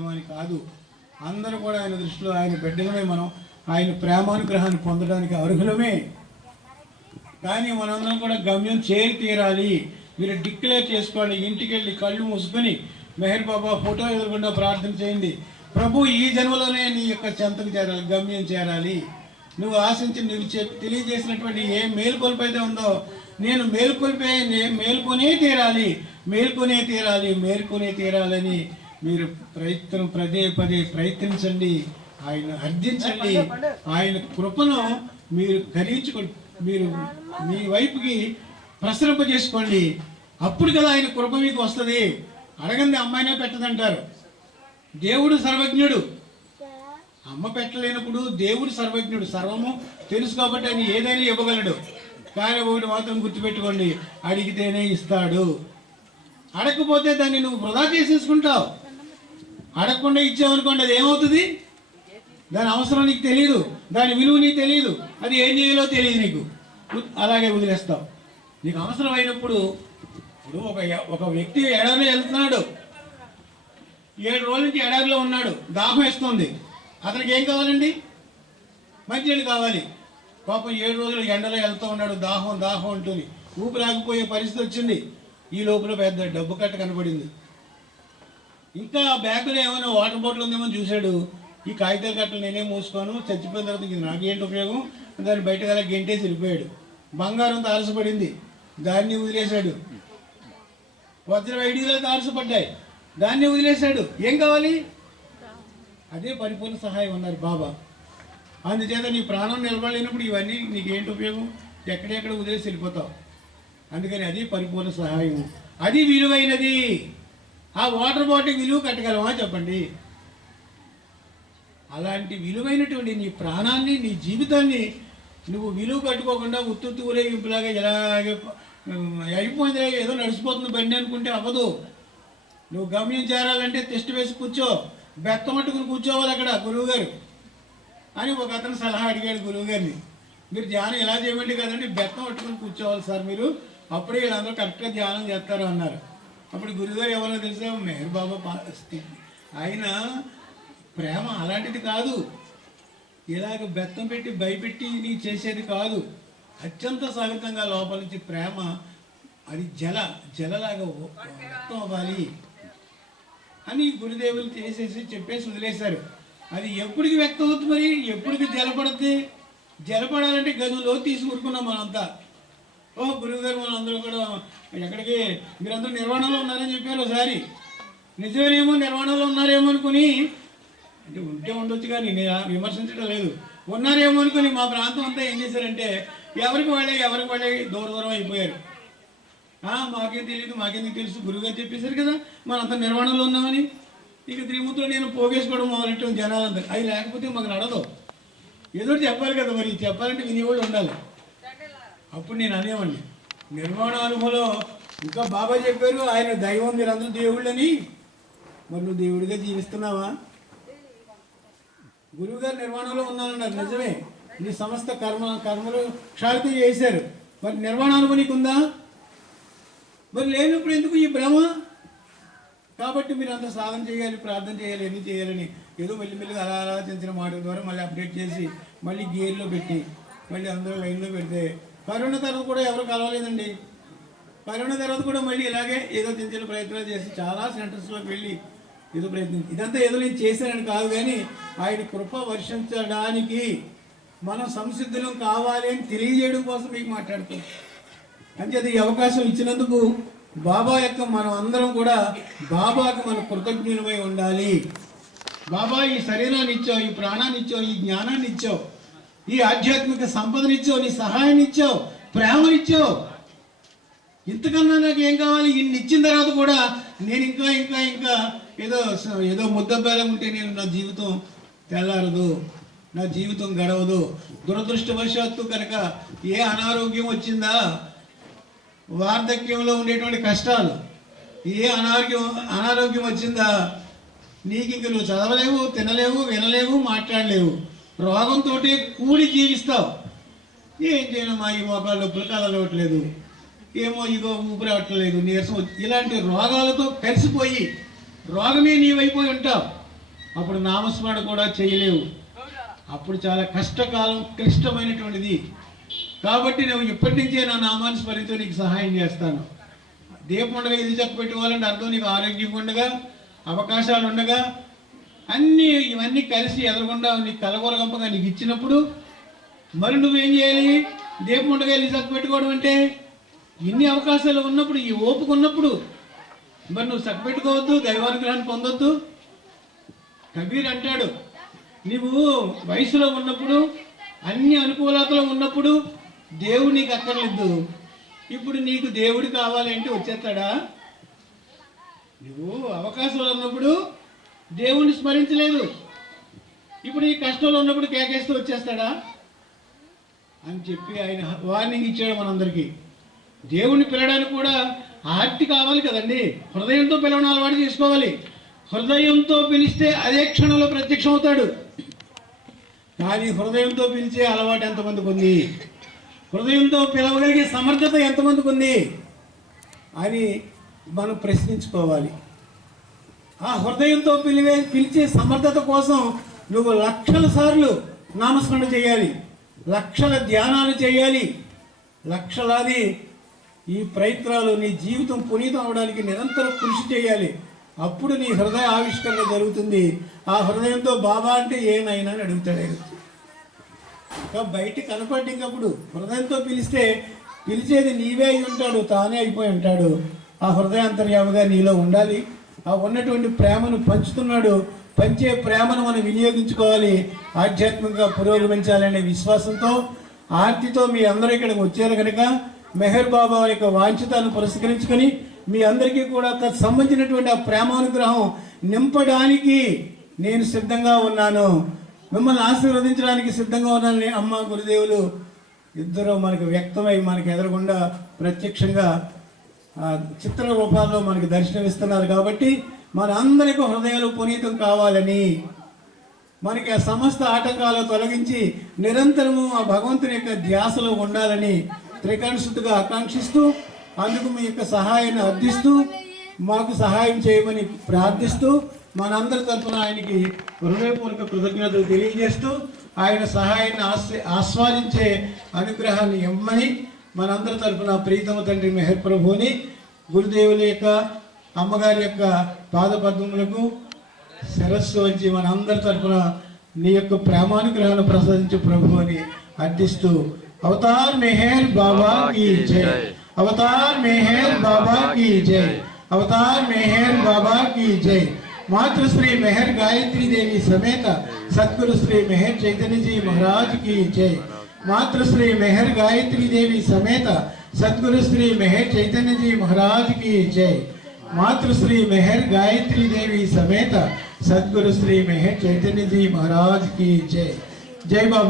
ప్రేమ అని కాదు. అందరూ కూడా ఆయన దృష్టిలో ఆయన బిడ్డలమే. మనం ఆయన ప్రేమానుగ్రహాన్ని పొందడానికి అర్హులమే. కానీ మనందరం కూడా గమ్యం చేరి తీరాలి. మీరు డిక్లేర్ చేసుకోండి. ఇంటికి వెళ్ళి కళ్ళు మూసుకొని మెహర్ బాబా ఫోటో ఎదురుకుండా ప్రార్థన చేయండి. ప్రభు, ఈ జన్మలోనే నీ యొక్క చెంతకు చేరాలి, గమ్యం చేరాలి. నువ్వు ఆశించి నువ్వు తెలియజేసినటువంటి ఏ మేలుకొల్పు అయితే ఉందో, నేను మేల్కొనే తీరాలి, మేల్కొనే తీరాలని మీరు పదే ప్రయత్నించండి. ఆయన అర్థించండి. ఆయన కృపను మీరు గ్రహించుకోండి. మీరు మీ వైపుకి ప్రసరింపజేసుకోండి. అప్పుడు కదా ఆయన కృప మీకు వస్తుంది. అడగంది అమ్మాయినే పెట్టదంటారు. దేవుడు సర్వజ్ఞుడు. అమ్మ పెట్టలేనప్పుడు దేవుడు సర్వజ్ఞుడు, సర్వము తెలుసు కాబట్టి ఆయన ఏదైనా ఇవ్వగలడు. కానీ ఒకటి మాత్రం గుర్తుపెట్టుకోండి, అడిగితేనే ఇస్తాడు. అడగకపోతే దాన్ని నువ్వు వృధా చేసేసుకుంటావు. అడగకుండా ఇచ్చావనుకోండి, అది ఏమవుతుంది? దాని అవసరం నీకు తెలియదు, దాని విలువ నీకు తెలియదు, అది ఏం చేయాలో తెలియదు నీకు. అలాగే వదిలేస్తావు. నీకు అవసరం అయినప్పుడు ఇప్పుడు ఒక వ్యక్తి ఎడారిలో వెళ్తున్నాడు, 7 రోజుల నుంచి ఎడారిలో ఉన్నాడు, దాహం వేస్తుంది. అతనికి ఏం కావాలండి? మంచినీళ్ళు కావాలి. పాపం 7 రోజులు ఎండలో వెళ్తూ ఉన్నాడు, దాహం ఉంటుంది, ఊపిరి ఆగిపోయే పరిస్థితి వచ్చింది. ఈ లోపల పెద్ద డబ్బు కట్ట కనపడింది. ఇంకా బ్యాగులో ఏమైనా వాటర్ బాటిల్ ఉందేమో చూశాడు. ఈ కాగితాల కట్టలు నేనే మూసుకోను, చచ్చిపోయిన తర్వాత ఇది నాకేంటి ఉపయోగం, దాన్ని బయటకు అలా గెంటేసి వెళ్ళిపోయాడు. బంగారం తారసపడింది, దాన్ని వదిలేశాడు. వజ్ర వైడీలో తారసపడ్డాయి, దాన్ని వదిలేశాడు. ఏం కావాలి? అదే పరిపూర్ణ సహాయం అన్నారు బాబా. అందుచేత నీ ప్రాణం నిలబడలేనప్పుడు ఇవన్నీ నీకేంటి ఉపయోగం? ఎక్కడెక్కడ వదిలేసి వెళ్ళిపోతావు. అందుకని అది పరిపూర్ణ సహాయం, అది విలువైనది. ఆ వాటర్ బాటిల్ విలువ కట్టగలమా చెప్పండి? అలాంటి విలువైనటువంటి నీ ప్రాణాన్ని, నీ జీవితాన్ని నువ్వు విలువ కట్టుకోకుండా ఉత్తుత్తి ఊరేగింపులాగా ఇలాగే అయిపోయింది, ఏదో నడిచిపోతుంది బండి అనుకుంటే అవ్వదు. నువ్వు గమ్యం చేరాలంటే టెస్ట్ వేసి కూర్చో, బెత్తం పట్టుకుని కూర్చోవాలి అక్కడ గురువుగారు అని ఒక అతను సలహా అడిగాడు గురువుగారిని. మీరు ధ్యానం ఎలా చేయమండి కదండి, బెత్తం పట్టుకుని కూర్చోవాలి సార్ మీరు, అప్పుడే వీళ్ళందరూ కరెక్ట్గా ధ్యానం చేస్తారు అన్నారు. అప్పుడు గురువుగారు ఎవరో తెలుసా? మెహర్ బాబా. ఆయన ప్రేమ అలాంటిది కాదు, ఇలాగ బెత్తం పెట్టి భయపెట్టి నీ చేసేది కాదు. అత్యంత సవితంగా లోపల నుంచి ప్రేమ, అది జలలాగా వ్యక్తం అవ్వాలి అని గురుదేవులు చెప్పేసి వదిలేశారు. అది ఎప్పటికి వ్యక్తం అవుతుంది, మరి ఎప్పటికి జలపడుద్ది? జలపడాలంటే గదులో తీసుకున్నాం మనంతా. ఓహో గురువుగారు మనం అందరూ కూడా ఎక్కడికి, మీరందరూ నిర్వాణంలో ఉన్నారని చెప్పారు ఒకసారి. నిజమేనేమో నిర్వాణంలో ఉన్నారేమో అనుకుని, అంటే ఉంటే ఉండొచ్చు కానీ నేను విమర్శించడం లేదు, ఉన్నారేమో అనుకుని మా ప్రాంతం అంతా ఏం చేశారంటే ఎవరికి వాళ్ళే దూరం అయిపోయారు. మాకేం తెలియదు, మాకెందుకు తెలుసు, గురువుగారు చెప్పేశారు కదా మనంతా నిర్వాణంలో ఉన్నామని. ఇక త్రిమూర్తిలో నేను పోగేసుకోవడం మొదలెట్టాం జనాలంతా. అది లేకపోతే మాకు నడదు, ఏదో చెప్పాలి కదా, మరి చెప్పాలంటే వినేవాళ్ళు ఉండాలి. అప్పుడు నేను అనేవాడిని నిర్వాణ అనుభవంలో. ఇంకా బాబా చెప్పారు ఆయన దైవం, మీరందరూ దేవుళ్ళని. మరి నువ్వు దేవుడిగా జీవిస్తున్నావా? గురువుగారు నిర్వాణంలో ఉన్నానన్నారు, నిజమే. నీ సమస్త కర్మలు క్షాళితం చేశారు, మరి నిర్వాణ అనుభవం నీకుందా? మరి లేనప్పుడు ఎందుకు ఈ భ్రమ? కాబట్టి మీరు అంత సాధన చేయాలి, ప్రార్థన చేయాలి, ఎన్ని చేయాలని ఏదో మెల్లిమెల్లిగా అలా చిన్న మాటల ద్వారా మళ్ళీ అప్డేట్ చేసి మళ్ళీ గేర్లో పెట్టి మళ్ళీ అందరూ లైన్లో పెడితే, కరోనా తర్వాత కూడా ఎవరు కలవలేదండి. కరోనా తర్వాత కూడా మళ్ళీ ఇలాగే ఏదో చిన్న ప్రయత్నాలు చేసి చాలా సెంటర్స్లోకి వెళ్ళి ఏదో ప్రయత్నం, ఇదంతా ఏదో నేను చేశానని కాదు, కానీ ఆయన కృప వర్షించడానికి మనం సంసిద్ధులం కావాలి అని తెలియజేయడం కోసం మీకు మాట్లాడుతాం. అంచేది ఈ అవకాశం ఇచ్చినందుకు బాబా యొక్క మనం అందరం కూడా బాబాకు మన కృతజ్ఞులమై ఉండాలి. బాబా ఈ శరీరాన్ని ఇచ్చావు, ఈ ప్రాణాన్ని ఇచ్చావు, ఈ జ్ఞానాన్ని ఇచ్చావు, ఈ ఆధ్యాత్మిక సంపదనిచ్చావు, నీ సహాయాన్ని ఇచ్చావు, ప్రేమనిచ్చావు. ఇంతకన్నా నాకు ఏం కావాలి? ఇన్ని ఇచ్చిన తర్వాత కూడా నేను ఇంకా ఇంకా ఇంకా ఏదో ముద్దబేలం ఉంటే నేను నా జీవితం తెల్లారదు, నా జీవితం గడవదు. దురదృష్టవశాత్తు కనుక ఏ అనారోగ్యం వచ్చిందా, వార్ధక్యంలో ఉండేటువంటి కష్టాలు, ఏ అనారోగ్యం వచ్చిందా, నీకు ఇంక నువ్వు చదవలేవు, తినలేవు, వినలేవు, మాట్లాడలేవు, రోగంతో కూడి జీవిస్తావు. ఏం చేయను, మా ఈ మోకాళ్ళ నొప్పులు కదలవట్లేదు, ఏమో ఇగో ఊపిరి అవ్వట్లేదు, నీరసం, ఇలాంటి రోగాలతో కలిసిపోయి రోగమే నీవైపోయి ఉంటావు. అప్పుడు నామస్మరణ కూడా చేయలేవు. అప్పుడు చాలా కష్టకాలం, క్లిష్టమైనటువంటిది. కాబట్టి నువ్వు ఇప్పటి నుంచే నా నామాన్ని స్మరితో నీకు సహాయం చేస్తాను. దీపం ఉండగా ఇల్లు చక్క పెట్టుకోవాలంటే అర్థం నీకు ఆరోగ్యం ఉండగా, అవకాశాలు ఉండగా, ఇవన్నీ కలిసి ఎదరకుండా నీకు కలగొరగంపగా నీకు ఇచ్చినప్పుడు మరి నువ్వేం చేయాలి? దీపం ఉండగా ఇల్లు చక్క పెట్టుకోవడం అంటే ఇన్ని అవకాశాలు ఉన్నప్పుడు, ఈ ఓపిక ఉన్నప్పుడు మరి నువ్వు చక్క పెట్టుకోవద్దు, దైవానుగ్రహాన్ని పొందొద్దు. కబీర్ అంటాడు, నువ్వు వయసులో ఉన్నప్పుడు, అన్ని అనుకూలతలు ఉన్నప్పుడు దేవుడు నీకు అక్కర్లేదు. ఇప్పుడు నీకు దేవుడు కావాలంటే వచ్చేస్తాడా? నువ్వు అవకాశాలు ఉన్నప్పుడు దేవుణ్ణి స్మరించలేదు, ఇప్పుడు నీ కష్టంలో ఉన్నప్పుడు కేకేస్తూ వచ్చేస్తాడా అని చెప్పి ఆయన వార్నింగ్ ఇచ్చాడు మనందరికీ. దేవుణ్ణి పిలవడానికి కూడా ఆర్తి కావాలి కదండి. హృదయంతో పిలవడం అలవాటు చేసుకోవాలి. హృదయంతో పిలిస్తే అదే క్షణంలో ప్రత్యక్షం అవుతాడు. కానీ హృదయంతో పిలిచే అలవాటు ఎంతమందికి ఉంది? హృదయంతో పిలవగలిగే సమర్థత ఎంతమందికి ఉంది అని మనం ప్రశ్నించుకోవాలి. ఆ హృదయంతో పిలిచే సమర్థత కోసం నువ్వు లక్షల సార్లు నామస్మరణ చేయాలి, లక్షల ధ్యానాలు చేయాలి, లక్షలాది ఈ ప్రయత్నాలు నీ జీవితం పునీతం అవడానికి నిరంతరం కృషి చేయాలి. అప్పుడు నీ హృదయ ఆవిష్కరణ జరుగుతుంది. ఆ హృదయంతో బాబా అంటే ఏనైనా అని అడుగుతాడు. ఇంకా బయట కనపడ్డి ఇంకప్పుడు హృదయంతో పిలిస్తే పిలిచేది నీవే అయి ఉంటాడు, తానే అయిపోయి ఉంటాడు. ఆ హృదయాంతర్యాముగా నీలో ఉండాలి. ఆ ఉన్నటువంటి ప్రేమను పంచుతున్నాడు. పంచే ప్రేమను మనం వినియోగించుకోవాలి. ఆధ్యాత్మికంగా పురోగమించాలనే విశ్వాసంతో, ఆర్తితో మీ అందరూ ఇక్కడికి వచ్చారు కనుక మెహర్ బాబా యొక్క వాంఛితాన్ని పురస్కరించుకొని మీ అందరికీ కూడా సంబంధించినటువంటి ఆ ప్రేమానుగ్రహం నింపడానికి నేను సిద్ధంగా ఉన్నాను, మిమ్మల్ని ఆశీర్వదించడానికి సిద్ధంగా ఉన్నానని అమ్మ గురుదేవులు ఇద్దరు మనకు వ్యక్తమై మనకు ఎదురుగుండా ప్రత్యక్షంగా చిత్ర రూపాల్లో మనకి దర్శనమిస్తున్నారు. కాబట్టి మన అందరికీ హృదయాలు పునీతం కావాలని, మనకి ఆ సమస్త ఆటంకాలు తొలగించి నిరంతరము ఆ భగవంతుని యొక్క ధ్యాసలో ఉండాలని త్రికరణశుద్ధిగా ఆకాంక్షిస్తూ, అందుకు మీ యొక్క సహాయాన్ని అర్థిస్తూ, మాకు సహాయం చేయమని ప్రార్థిస్తూ, మనందరి తరఫున ఆయనకి హృదయపూర్వక కృతజ్ఞతలు తెలియజేస్తూ, ఆయన సహాయాన్ని ఆస్వాదించే అనుగ్రహాన్ని ఇమ్మని మనందరి తరఫున ప్రీతమ తండ్రి మెహర్ ప్రభుని, గురుదేవుల యొక్క అమ్మగారి యొక్క పాదపద్మములకు శిరస్సు వంచి మనందరి తరఫున నీ యొక్క ప్రేమానుగ్రహాన్ని ప్రసాదించే ప్రభు అని అర్థిస్తూ, అవతార్ మెహర్ బాబా की जय, अवतार मेहर बाबा की जय, अवतार मेहर बाबा की जय। मातृश्री मेहर गायत्री देवी समेत सद्गुरु श्री मेहर चैतन्य जी महाराज की जय। मातृश्री मेहर गायत्री देवी समेत सद्गुरु श्री मेहर चैतन्य जी महाराज की जय। मातृश्री मेहर गायत्री देवी समेत सद्गुरु श्री मेहर चैतन्य जी महाराज की जय। जय बाबा।